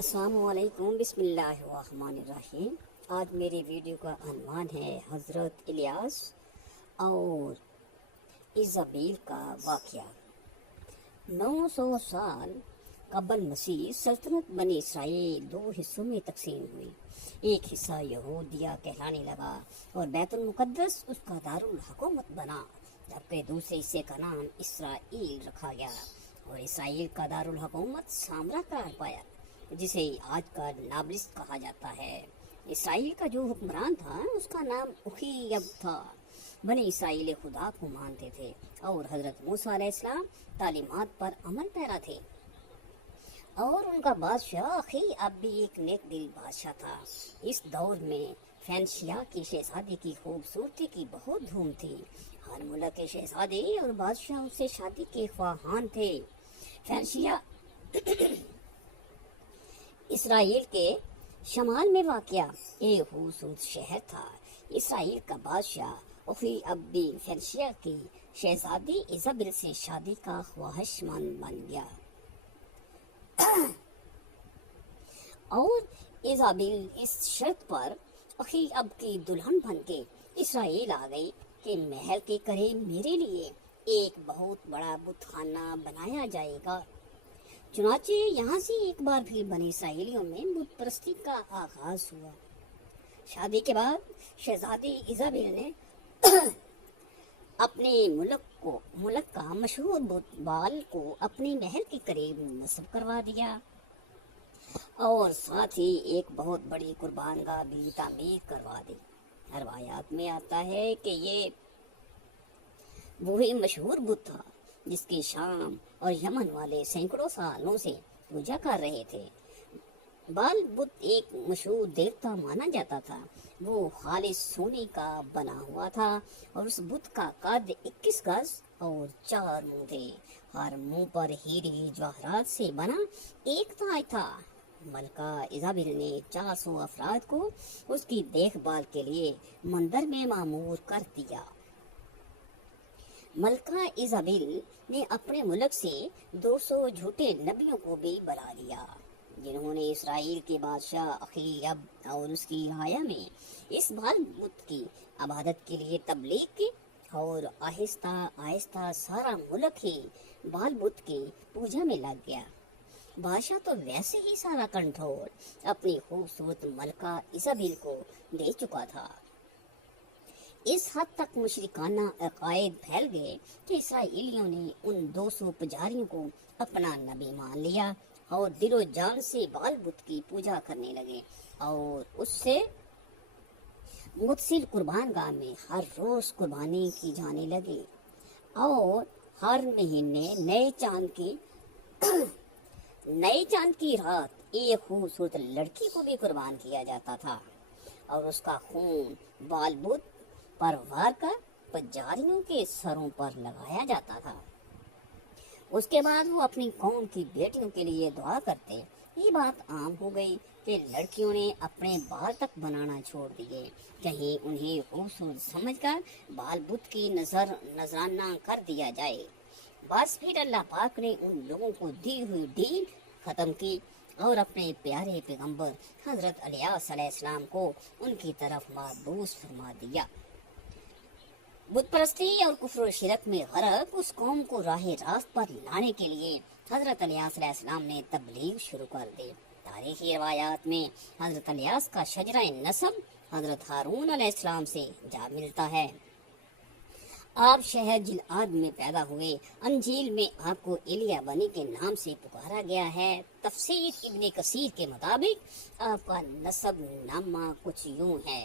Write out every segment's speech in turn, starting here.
السلام علیکم، بسم اللہ الرحمن الرحیم۔ آج میری ویڈیو کا عنوان ہے حضرت الیاس اور ایزابیل کا واقعہ۔ 900 سال قبل مسیح سلطنت بنی اسرائیل دو حصوں میں تقسیم ہوئی۔ ایک حصہ یہودیہ کہلانے لگا اور بیت المقدس اس کا دارالحکومت بنا، جبکہ دوسرے حصے کا نام اسرائیل رکھا گیا اور اسرائیل کا دارالحکومت سامرا قرار پایا، جسے آج کا نابلس کہا جاتا ہے۔ اسرائیل کا جو حکمران تھا اس کا نام اخیب تھا۔ بنی اسرائیل خدا کو مانتے تھے اور حضرت موسیٰ علیہ السلام تعلیمات پر عمل پیرا تھے، اور ان کا بادشاہ اخی اب بھی ایک نیک دل بادشاہ تھا۔ اس دور میں فینشیا کی شہزادی کی خوبصورتی کی بہت دھوم تھی۔ ہر ملک کے شہزادے اور بادشاہ اس سے شادی کے خواہاں تھے۔ فینشیا اسرائیل کے شمال میں واقع ایک خوبصورت شہر تھا۔ اسرائیل کا بادشاہ اخی اب بھی فینشیا کی شہزادی ایزابیل سے شادی کا خواہش مند بن گیا، اور ایزابیل اس شرط پر اخی اب کی دلہن بن کے اسرائیل آ گئی کہ محل کے قریب میرے لیے ایک بہت بڑا بت خانہ بنایا جائے گا۔ چنانچہ یہاں سے ایک بار پھر بنی اسرائیلیوں میں بت پرستی کا آغاز ہوا۔ شادی کے بعد شہزادی ایزابیل نے اپنے ملک کا مشہور بت بال کو اپنے محل کے قریب نصب کروا دیا، اور ساتھ ہی ایک بہت بڑی قربان گاہ بھی تعمیر کروا دی۔ روایات میں آتا ہے کہ یہ وہی مشہور بت تھا جس کی شام اور یمن والے سینکڑوں سالوں سے پوجا کر رہے تھے۔ بال بت ایک مشہور دیوتا مانا جاتا تھا۔ وہ خالص سونے کا بنا ہوا تھا اور اس بت کا قد 21 گز اور 4 منہ تھے۔ ہر منہ پر ہیرے جواہرات سے بنا ایک تاج تھا۔ ملکہ ایزابیل نے 400 افراد کو اس کی دیکھ بھال کے لیے مندر میں مامور کر دیا۔ ملکہ ایزابیل نے اپنے ملک سے 200 جھوٹے نبیوں کو بھی بلا لیا، جنہوں نے اسرائیل کے بادشاہ اخیب اور اس کی رعایا میں اس بال بت کی عبادت کے لیے تبلیغ کی، اور آہستہ آہستہ سارا ملک ہی بال بت کی پوجا میں لگ گیا۔ بادشاہ تو ویسے ہی سارا کنٹرول اپنی خوبصورت ملکہ ایزابیل کو دے چکا تھا۔ اس حد تک مشرکانہ عقائد پھیل گئے کہ اسرائیلیوں نے ان 200 پجاریوں کو اپنا نبی مان لیا اور دل و جان سے بال بت کی پوجا کرنے لگے، اور اس سے متصل قربان گاہ میں ہر روز قربانی کی جانے لگی، اور ہر مہینے نئے چاند کی رات ایک خوبصورت لڑکی کو بھی قربان کیا جاتا تھا، اور اس کا خون بال بت پر وار کر پجاریوں کے سروں پر لگایا جاتا تھا۔ اس کے بعد وہ اپنی قوم کی بیٹیوں کے لیے دعا کرتے۔ یہ بات عام ہو گئی کہ لڑکیوں نے اپنے بال تک بنانا چھوڑ دیے، کہیں انہیں خوبصورت سمجھ کر بال بت کی نذرانہ کر دیا جائے۔ بس پھر اللہ پاک نے ان لوگوں کو دی ہوئی ڈیل ختم کی اور اپنے پیارے پیغمبر حضرت الیاس علیہ السلام کو ان کی طرف مبعوث فرما دیا۔ بت پرستی اور کفر و شرک میں غرق اس قوم کو راہ راست پر لانے کے لیے حضرت الیاس علیہ السلام نے تبلیغ شروع کر دی۔ تاریخی روایات میں حضرت الیاس کا شجرہ نسب حضرت ہارون علیہ السلام سے جا ملتا ہے۔ آپ شہر جلعاد میں پیدا ہوئے۔ انجیل میں آپ کو ایلیا بنی کے نام سے پکارا گیا ہے۔ تفسیر ابن کثیر کے مطابق آپ کا نسب نامہ کچھ یوں ہے: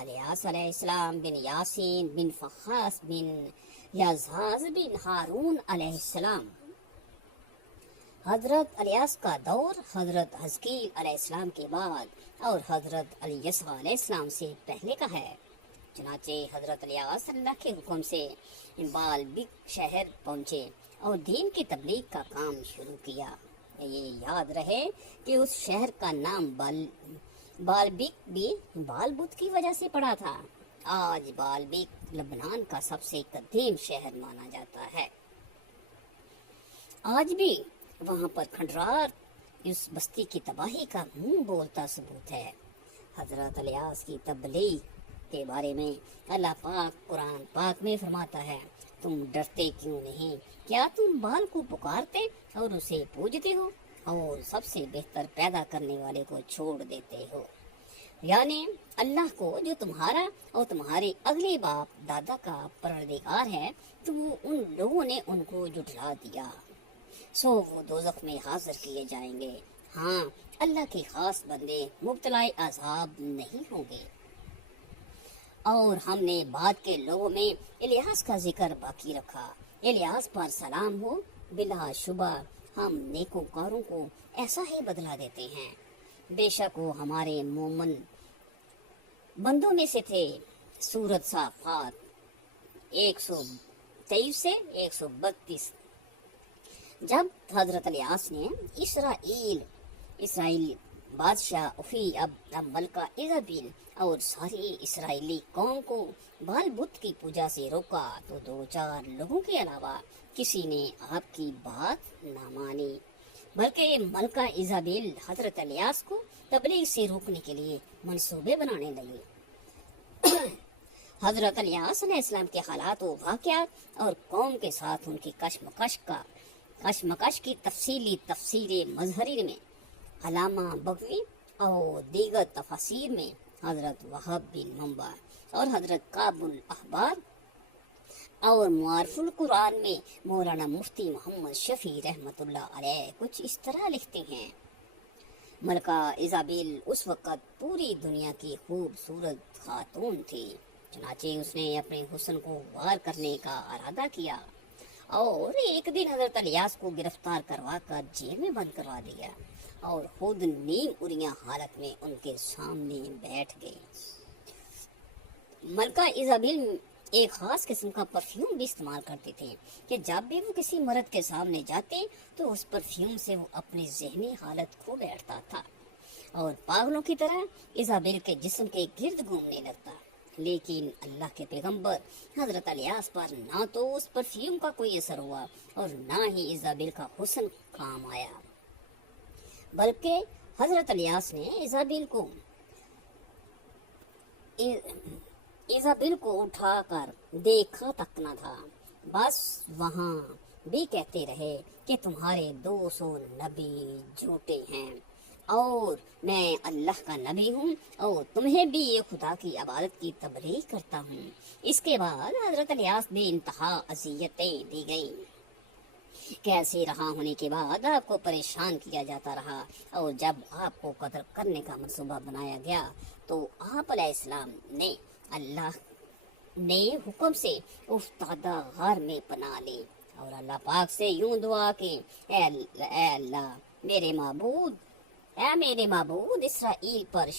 الیاس علیہ السلام بن یاسین بن فخاس بن یعزاز بن ہارون علیہ السلام۔ حضرت الیاس کا دور حضرت حزقیل علیہ السلام کے بعد اور حضرت الیسع علیہ السلام سے پہلے کا ہے۔ چنانچہ حضرت الیاس اللہ کے حکم سے بال بک شہر پہنچے اور دین کی تبلیغ کا کام شروع کیا۔ یہ یاد رہے کہ اس شہر کا نام بالبک بھی بال بت کی وجہ سے پڑا تھا۔ آج بالبک لبنان کا سب سے قدیم شہر مانا جاتا ہے۔ آج بھی وہاں پر کھنڈرات اس بستی کی تباہی کا منہ بولتا ثبوت ہے۔ حضرت الیاس کی تبلیغ کے بارے میں اللہ پاک قرآن پاک میں فرماتا ہے، تم ڈرتے کیوں نہیں؟ کیا تم بال کو پکارتے اور اسے پوجتے ہو اور سب سے بہتر پیدا کرنے والے کو چھوڑ دیتے ہو؟ یعنی اللہ کو، جو تمہارا اور تمہارے اگلے باپ دادا کا پروردگار ہے، تو ان لوگوں نے ان کو جھٹلا دیا، سو وہ دوزخ میں حاضر کیے جائیں گے۔ ہاں، اللہ کے خاص بندے مبتلا عذاب نہیں ہوں گے۔ اور ہم نے بعد کے لوگوں میں الیاس کا ذکر باقی رکھا۔ الیاس پر سلام ہو، بلا شبہ ہم نیکوکاروں کو ایسا ہی بدلہ دیتے ہیں۔ بے شک وہ ہمارے مومن بندوں میں سے تھے۔ سورۃ صافات 123 سے 132۔ جب حضرت الیاس نے اسرائیل بادشاہ اخی اب ملکہ ایزابیل اور ساری اسرائیلی قوم کو بال بت کی پوجا سے روکا تو 2-4 لوگوں کے علاوہ کسی نے آپ کی بات نہ مانی، بلکہ ملکہ ایزابیل حضرت الیاس کو تبلیغ سے روکنے کے لیے منصوبے بنانے لگی۔ حضرت الیاس علیہ السلام کے حالات و واقعات اور قوم کے ساتھ ان کی کشمکش کی تفسیر مظہری میں علامہ بغوی اور دیگر تفاسیر میں حضرت وہب بن منبع اور حضرت کعب الاحبار اور معارف القرآن میں مولانا مفتی محمد شفیع رحمۃ اللہ علیہ کچھ اس طرح لکھتے ہیں، ملکہ ایزابیل اس وقت پوری دنیا کی خوبصورت خاتون تھی، چنانچہ اس نے اپنے حسن کو وار کرنے کا ارادہ کیا اور ایک دن حضرت الیاس کو گرفتار کروا کر جیل میں بند کروا دیا اور خود نیم اریاں حالت میں ان کے سامنے بیٹھ گئی۔ ملکہ ایزابیل ایک خاص قسم کا پرفیوم بھی استعمال کرتے تھے کہ جب بھی وہ کسی مرد کے سامنے جاتے تو اس پرفیوم سے وہ اپنی ذہنی حالت کھو بیٹھتا تھا اور پاگلوں کی طرح ایزابیل کے جسم کے گرد گھومنے لگتا۔ لیکن اللہ کے پیغمبر حضرت الیاس پر نہ تو اس پرفیوم کا کوئی اثر ہوا اور نہ ہی ایزابیل کا حسن کام آیا، بلکہ حضرت الیاس نے ایزابیل کو اٹھا کر دیکھا تک نہ تھا، بس وہاں بھی کہتے رہے کہ تمہارے 200 نبی جھوٹے ہیں اور میں اللہ کا نبی ہوں اور تمہیں بھی یہ خدا کی عبادت کی تبلیغ کرتا ہوں۔ اس کے بعد حضرت الیاس بے انتہا اذیتیں دی گئیں۔ کیسے رہا ہونے کے بعد آپ کو پریشان کیا جاتا رہا اور جب آپ کو قتل کرنے کا منصوبہ بنایا گیا تو آپ علیہ السلام نے اللہ نے حکم سے افتادہ غار میں پناہ لی اور اللہ پاک سے یوں دعا کی، اے اللہ میرے معبود اسرائیل پر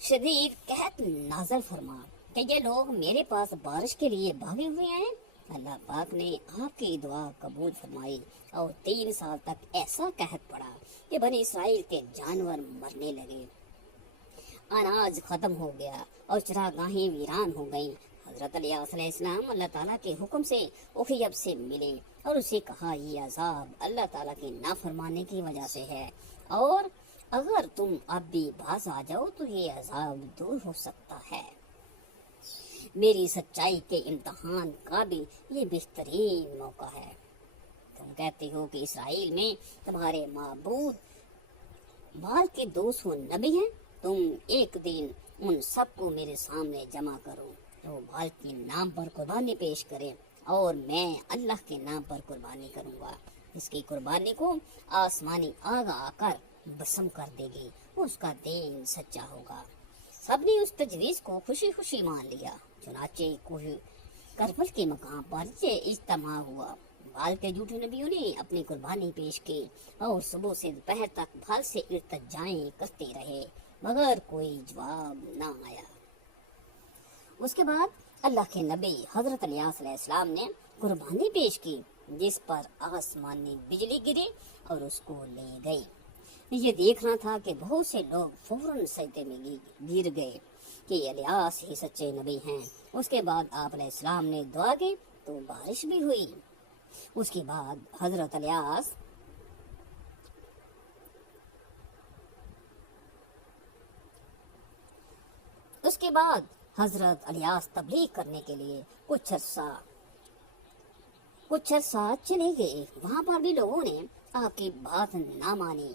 شدید قحط نازل فرما کہ یہ لوگ میرے پاس بارش کے لیے بھاگے ہوئے ہیں۔ اللہ پاک نے آپ کی دعا قبول فرمائی اور 3 سال تک ایسا قحط پڑا کہ بنی اسرائیل کے جانور مرنے لگے، اناج ختم ہو گیا اور چراگاہیں ویران ہو گئیں۔ حضرت الیاس علیہ السلام اللہ تعالیٰ کے حکم سے اخیب سے ملے اور اسے کہا، یہ عذاب اللہ تعالیٰ کی نافرمانی کی وجہ سے ہے اور اگر تم اب بھی باز آ جاؤ تو یہ عذاب دور ہو سکتا ہے۔ میری سچائی کے امتحان کا بھی یہ بہترین موقع ہے۔ تم کہتے ہو کہ اسرائیل میں تمہارے معبود بال کے 200 نبی ہیں، تم ایک دن ان سب کو میرے سامنے جمع کرو، وہ بال کے نام پر قربانی پیش کرے اور میں اللہ کے نام پر قربانی کروں گا۔ اس کی قربانی کو آسمانی آگ آ کر بسم کر دے گی، اس کا دین سچا ہوگا۔ سب نے اس تجویز کو خوشی خوشی مان لیا، چنانچہ کوہ کربل کے مقام پر یہ اجتماع ہوا۔ بال کے جھوٹے نبیوں نے اپنی قربانی پیش کی اور صبح سے دوپہر تک بال سے التجائیں کرتے رہے مگر کوئی جواب نہ آیا۔ اس کے بعد اللہ کے نبی حضرت الیاس علیہ السلام نے قربانی پیش کی جس پر آسمانی بجلی گری اور اس کو لے گئی۔ یہ دیکھنا تھا کہ بہت سے لوگ فوراً سجدے میں گر گئے کہ الیاس ہی سچے نبی ہیں۔ اس کے بعد آپ علیہ السلام نے دعا کی تو بارش بھی ہوئی۔ اس کے بعد حضرت الیاس کے بعد حضرت الیاس تبلیغ کرنے کے لیے کچھ عرصہ چلے گئے۔ وہاں پر بھی لوگوں نے آپ کی بات نہ مانی۔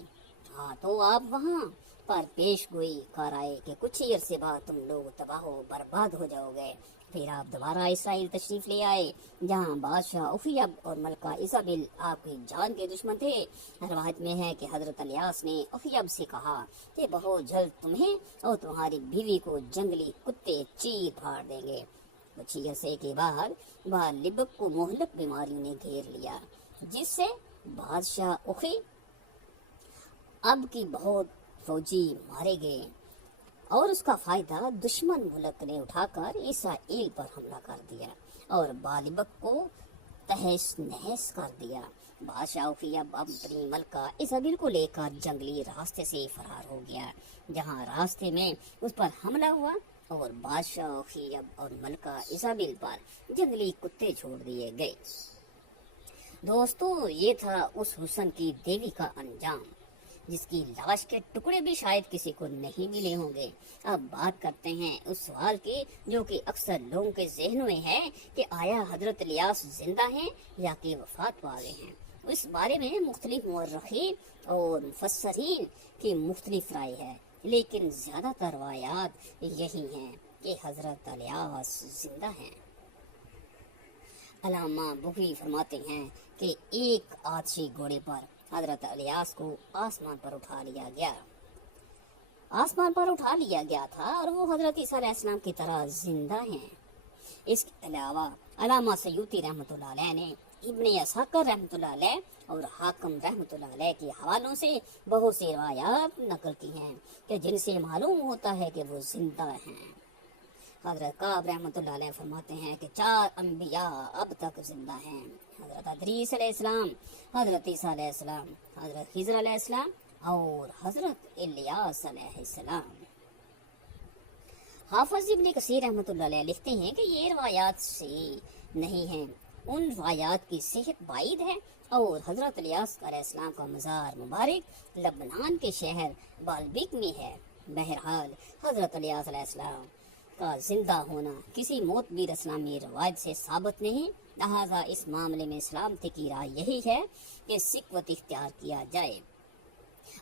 ہاں تو آپ وہاں پر پیش گوئی کر آئے کہ کچھ ہی عرصے بعد تم لوگ تباہ و برباد ہو جاؤ گے۔ پھر آپ دوبارہ اسرائیل تشریف لے آئے، جہاں بادشاہ اخیب اور ملکہ ایزابل آپ کی جان کے دشمن تھے۔ روایت میں ہے کہ حضرت الیاس نے اخیب سے کہا کہ بہت جلد تمہیں اور تمہاری بیوی کو جنگلی کتے چیر پھاڑ دیں گے۔ کچھ ہی عرصے کے بعد بالبک کو مہلک بیماریوں نے گھیر لیا، جس سے بادشاہ اخیب اب کی بہت فوجی مارے گئے، اور اس کا فائدہ دشمن ملک نے اٹھا کر اسرائیل پر حملہ کر دیا اور بالبک کو تہس نہس کر دیا۔ بادشاہ اخیب اپنی ملکہ ایزابل کو لے کر جنگلی راستے سے فرار ہو گیا، جہاں راستے میں اس پر حملہ ہوا اور بادشاہ اخیب اور ملکہ ایزابل پر جنگلی کتے چھوڑ دیے گئے۔ دوستو، یہ تھا اس حسن کی دیوی کا انجام جس کی لاش کے ٹکڑے بھی شاید کسی کو نہیں ملے ہوں گے۔ اب بات کرتے ہیں اس سوال کی جو کہ اکثر لوگوں کے ذہنوں میں ہے کہ آیا حضرت الیاس زندہ ہیں یا کہ وفات پا گئے ہیں۔ اس بارے میں مختلف مورخین اور مفسرین کی مختلف رائے ہے، لیکن زیادہ تر روایات یہی ہیں کہ حضرت الیاس زندہ ہیں۔ علامہ بغوی فرماتے ہیں کہ ایک آتشی گھوڑے پر حضرت الیاس کو آسمان پر اٹھا لیا گیا تھا اور وہ حضرت عیسیٰ علیہ السلام کی طرح زندہ ہیں۔ اس کے علاوہ علامہ سیوطی رحمۃ اللہ علیہ نے ابن اسحاق رحمۃ اللہ علیہ اور حاکم رحمۃ اللہ علیہ کے حوالوں سے بہت سی روایات نقل کی ہیں کہ جن سے معلوم ہوتا ہے کہ وہ زندہ ہیں۔ حضرت کعب رحمۃ اللہ علیہ فرماتے ہیں کہ 4 انبیاء اب تک زندہ ہیں: حضرت ادریس علیہ السلام، حضرت عیسیٰ علیہ السلام، حضرت خضر علیہ السلام اور حضرت الیاس علیہ السلام۔ حافظ ابن کثیر رحمۃ اللہ علیہ لکھتے ہیں کہ یہ روایات صحیح نہیں ہیں، ان روایات کی صحت بعید ہے، اور حضرت الیاس علیہ السلام کا مزار مبارک لبنان کے شہر بالبک میں ہے۔ بہرحال حضرت الیاس علیہ السلام کا زندہ ہونا کسی معتبر اسلامی روایت سے ثابت نہیں، لہذا اس معاملے میں سلامتی کی رائے یہی ہے کہ سکوت اختیار کیا جائے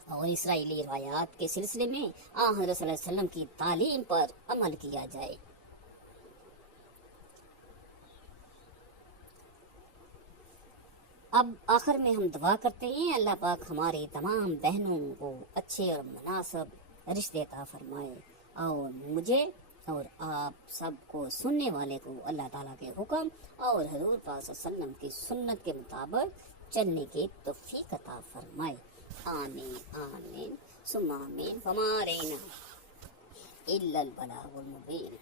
اور اسرائیلی روایات کے سلسلے میں حضرت صلی اللہ علیہ وسلم کی تعلیم پر عمل کیا جائے۔ اب آخر میں ہم دعا کرتے ہیں اللہ پاک ہماری تمام بہنوں کو اچھے اور مناسب رشتے عطا فرمائے، اور مجھے اور آپ سب کو سننے والے کو اللہ تعالیٰ کے حکم اور حضور پاک صلی اللہ علیہ وسلم کی سنت کے مطابق چلنے کی توفیق عطا فرمائے۔ آمین آمین ثم آمین۔ فما علینا الا البلاغ المبین۔